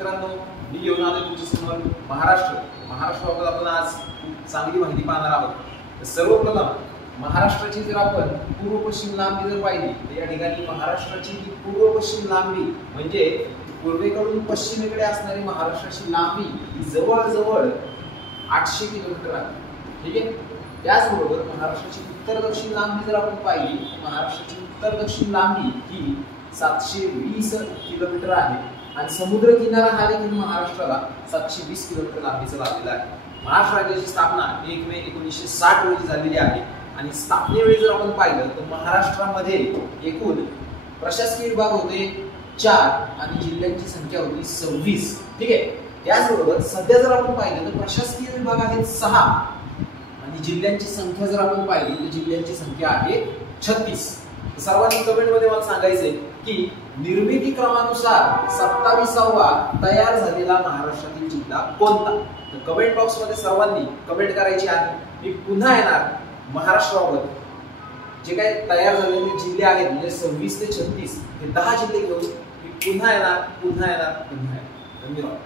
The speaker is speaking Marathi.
मित्रांनो, मी घेऊन आलो तुमच्या समोर महाराष्ट्राबद्दल आपण आज चांगली माहिती पाहणार आहोत। सर्वप्रथम महाराष्ट्राची जर आपण पूर्व पश्चिम लांबी जर पाहिली तर या ठिकाणी महाराष्ट्राची ही पूर्व पश्चिम लांबी म्हणजे पूर्वेकडून पश्चिमेकडे असणारी महाराष्ट्राची लांबी ही जवळजवळ 800 किलोमीटर आहे। ठीक आहे। त्याचबरोबर महाराष्ट्राची उत्तर दक्षिण लांबी जर आपण पाहिली महाराष्ट्राची उत्तर दक्षिण लांबी ही 720 किलोमीटर आहे आणि समुद्र किनारा हा देखील महाराष्ट्राला 720 किलोमीटर लांबीचा लाभलेला आहे। महाराष्ट्र राज्याची स्थापना 1 मे 1960 रोजी झालेली आहे आणि स्थापनेवेळी जर आपण पाहिलं तर महाराष्ट्रामध्ये एकूण प्रशासकीय विभाग होते 4 आणि जिल्ह्यांची संख्या होती 26। ठीक आहे। त्याचबरोबर सध्या जर आपण पाहिलं तर प्रशासकीय विभाग आहेत 6 आणि जिल्ह्यांची संख्या जर आपण पाहिली तर जिल्ह्यांची संख्या आहे 36। सर्वांनी कमेंट मध्ये मला सांगायचंय की निर्मिती क्रमानुसार 27वा तयार झालेला महाराष्ट्रातील जिल्हा कोणता। तर कमेंट बॉक्स मध्ये सर्वांनी कमेंट करायची आहे। मी पुन्हा येणार महाराष्ट्राबाबत जे काही तयार झालेले जिल्हे आहेत म्हणजे 26 ते 36 हे 10 जिल्हे घेऊन मी पुन्हा येणार। धन्यवाद।